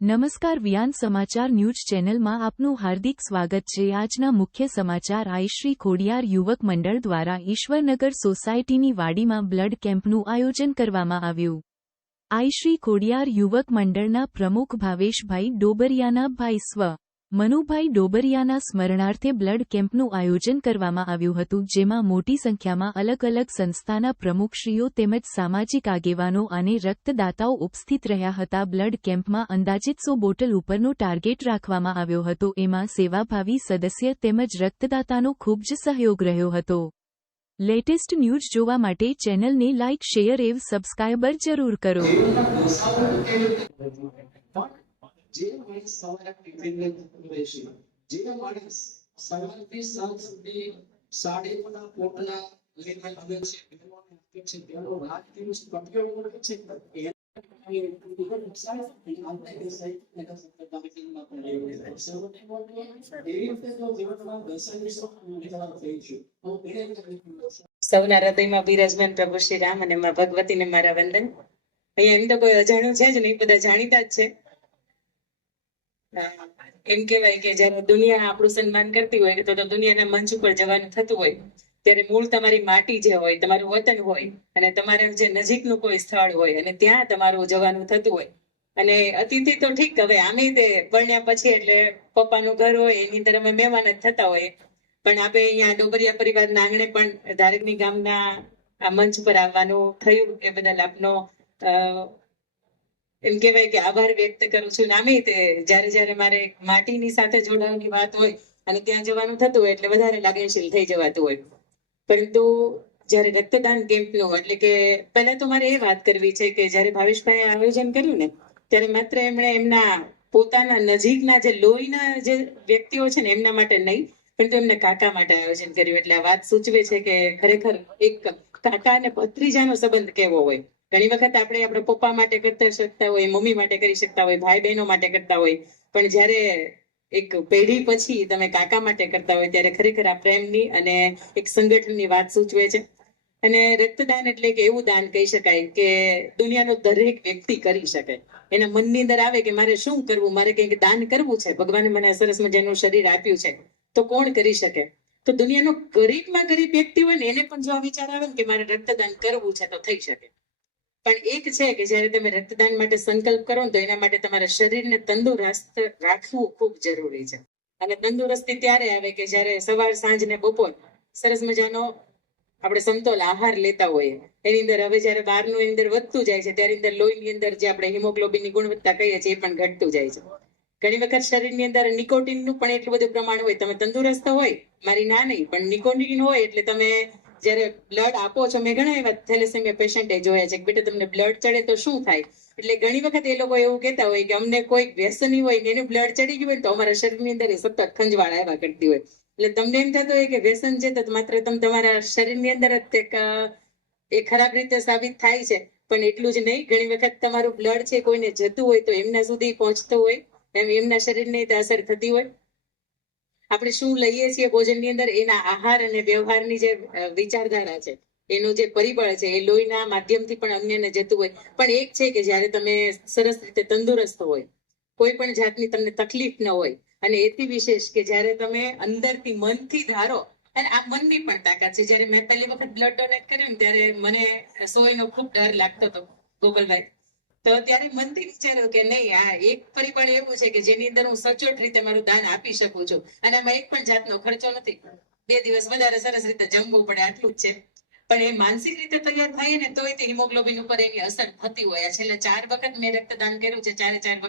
નમસ્કાર વિયાન સમાચાર ન્યૂઝ ચેનલમાં આપનું હાર્દિક સ્વાગત છે. આજના મુખ્ય સમાચાર આઈશ્રી ખોડિયાર યુવક મંડળ દ્વારા ઈશ્વરનગર સોસાયટીની વાડીમાં બ્લડ કેમ્પનું આયોજન કરવામાં આવ્યું. આઈશ્રી ખોડિયાર યુવક મંડળના પ્રમુખ ભાવેશભાઈ ડોબરિયાના ભાઈ સ્વ મનુભાઈ ડોબરિયાના સ્મરણાર્થે બ્લડ કેમ્પનું આયોજન કરવામાં આવ્યું હતું, જેમાં મોટી સંખ્યામાં અલગ અલગ સંસ્થાના પ્રમુખશ્રીઓ તેમજ સામાજિક આગેવાનો અને રક્તદાતાઓ ઉપસ્થિત રહ્યા હતા. બ્લડ કેમ્પમાં અંદાજિત સો બોટલ ઉપરનો ટાર્ગેટ રાખવામાં આવ્યો હતો. એમાં સેવાભાવી સદસ્ય તેમજ રક્તદાતાનો ખૂબ જ સહયોગ રહ્યો હતો. લેટેસ્ટ ન્યૂઝ જોવા માટે ચેનલને લાઇક શેર, એવ સબસ્ક્રાઇબર જરૂર કરો જીવનના મુસાફર કેવી રીતે પણ જે માણસ સવારે ટિફિનને બેસી જે માણસ સવારથી સાંજ સુધી સાડીઓના પોટલા લઈને આવે છે. બહેનોને આપે છે. બહેનો રાત દિવસ કટકીઓ કરે છે. સૌના હૃદયમાં બિરાજમાન પ્રભુ શ્રી રામ અને માં ભગવતીને મારા વંદન. અહીંયા એમ તો કોઈ અજાણ્યું છે જ નહીં. બધા જાણીતા જ છે. એમ કહેવાય કે જ્યારે દુનિયા આપણું સન્માન કરતી હોય, તો દુનિયાના મંચ ઉપર જવાનું થતું હોય. ત્યારે મૂળ તમારી માટી જે હોય, તમારું વતન હોય અને તમારા જે નજીકનું કોઈ સ્થળ હોય અને ત્યાં તમારું જવાનું થતું હોય. અને અતિથિ તો ઠીક, હવે આમે તે પરણ્યા પછી એટલે પપ્પાનું ઘર હોય, એની અંદર અમે મહેમાન જ થતા હોય પણ આપણે અહીંયા ડોબરિયા પરિવારના આંગણે પણ ધારકની ગામના આ મંચ પર આવવાનું થયું. એ બદલ આપનો એમ કહેવાય કે આભાર વ્યક્ત કરું છું. નામે તે જ્યારે જ્યારે મારે માટીની સાથે જોડાવાની વાત હોય અને ત્યાં જવાનું થતું હોય એટલે વધારે લાગણીશીલ થઈ જવાતું હોય. પરંતુ જ્યારે રક્તદાન કેમ્પનું, એટલે કે પહેલા તો મારે એ વાત કરવી છે કે જ્યારે ભાવેશભાઈએ આયોજન કર્યું ને, ત્યારે માત્ર એમણે એમના પોતાના નજીકના જે લોહીના જે વ્યક્તિઓ છે ને, એમના માટે નહીં પરંતુ એમના કાકા માટે આયોજન કર્યું. એટલે આ વાત સૂચવે છે કે ખરેખર એક કાકા અને ભત્રીજાનો સંબંધ કેવો હોય. ઘણી વખત આપણે આપણે પપ્પા માટે કરતા શકતા હોય, મમ્મી માટે કરી શકતા હોય ભાઈ બહેનો માટે કરતા હોય. પણ જ્યારે એક પેઢી પછી તમે કાકા માટે કરતા હોય, ત્યારે ખરેખર આ પ્રેમની અને એક સંગઠનની વાત સૂચવે છે. અને રક્તદાન એટલે કે એવું દાન કહી શકાય કે દુનિયાનો દરેક વ્યક્તિ કરી શકે. એના મનની અંદર આવે કે મારે શું કરવું, મારે કંઈક દાન કરવું છે? ભગવાને મને સરસ મજાનું શરીર આપ્યું છે. તો કોણ કરી શકે? તો દુનિયાનો ગરીબમાં ગરીબ વ્યક્તિ હોય ને, એને પણ જો આ વિચાર આવે ને કે મારે રક્તદાન કરવું છે તો થઈ શકે. પણ એક છે કે જ્યારે તમે રક્તદાન માટે સંકલ્પ કરો તો એના માટે તમારા શરીરને તંદુરસ્ત રાખવું ખૂબ જરૂરી છે. અને તંદુરસ્તી ત્યારે આવે કે જ્યારે સવાર, સાંજ ને બપોર સરસ મજાનો આપણે સમતોલ આહાર લેતા હોઈએ. એની અંદર હવે જ્યારે બહારનું એની અંદર વધતું જાય છે, ત્યારે અંદર લોહીની અંદર જે આપણે હિમોગ્લોબિનની ગુણવત્તા કહીએ છીએ એ પણ ઘટતું જાય છે. ઘણી વખત શરીરની અંદર નિકોટિનનું પણ એટલું બધું પ્રમાણ હોય, તમે તંદુરસ્ત હોય, મારી ના નહીં પણ નિકોટિન હોય એટલે તમે જ્યારે બ્લડ આપો છો, મેં ઘણા એવા થેલેસેમિયા પેશન્ટે જોયા છે કે બેટા તમને બ્લડ ચડે તો શું થાય? એટલે ઘણી વખત એ લોકો એવું કહેતા હોય કે અમને કોઈ વ્યસની હોય ને એનું બ્લડ ચડી ગયું હોય તો અમારા શરીરની અંદર એ સતત ખંજવાળ આવ્યા કરતી હોય. એટલે તમને એમ થતું હોય કે વ્યસન છે તો માત્ર તમે તમારા શરીરની અંદર જ એ ખરાબ રીતે સાબિત થાય છે. પણ એટલું જ નહીં, ઘણી વખત તમારું બ્લડ છે કોઈને જતું હોય તો એમના સુધી પહોંચતું હોય, એમ એમના શરીરને અસર થતી હોય. આપણે શું લઈએ છીએ ભોજનની અંદર? એના આહાર અને વ્યવહારની જે વિચારધારા છે, એનું જે પરિબળ છે, એ લોહીના માધ્યમથી પણ અન્યને જતું હોય. પણ એક છે કે જ્યારે તમે સરસ રીતે તંદુરસ્ત હોય, કોઈ પણ જાતની તમને તકલીફ ન હોય, અને એથી વિશેષ કે જ્યારે તમે અંદરથી મનથી ધારો, અને આ મનની પણ તાકાત છે. જ્યારે મેં પહેલી વખત બ્લડ ડોનેટ કર્યું ત્યારે મને સોયનો ખૂબ ડર લાગતો હતો ગોપાલભાઈ તો ત્યારે મનથી વિચાર્યું કે નહીં, આ એક પરિબળ એવું છે કે જેની અંદર હું સચોટ રીતે મારું દાન આપી શકું છું. અને આમાં એક પણ જાતનો ખર્ચો નથી. બે દિવસ વધારે સરસ રીતે જમવું પડે આટલું જ છે. પણ એ માનસિક રીતે તૈયાર થાય ને તોય તે હિમોગ્લોબિન ઉપર એની અસર થતી હોય. છેલ્લા ચાર વખત મેં રક્તદાન કર્યું છે, ચારે ચાર વખત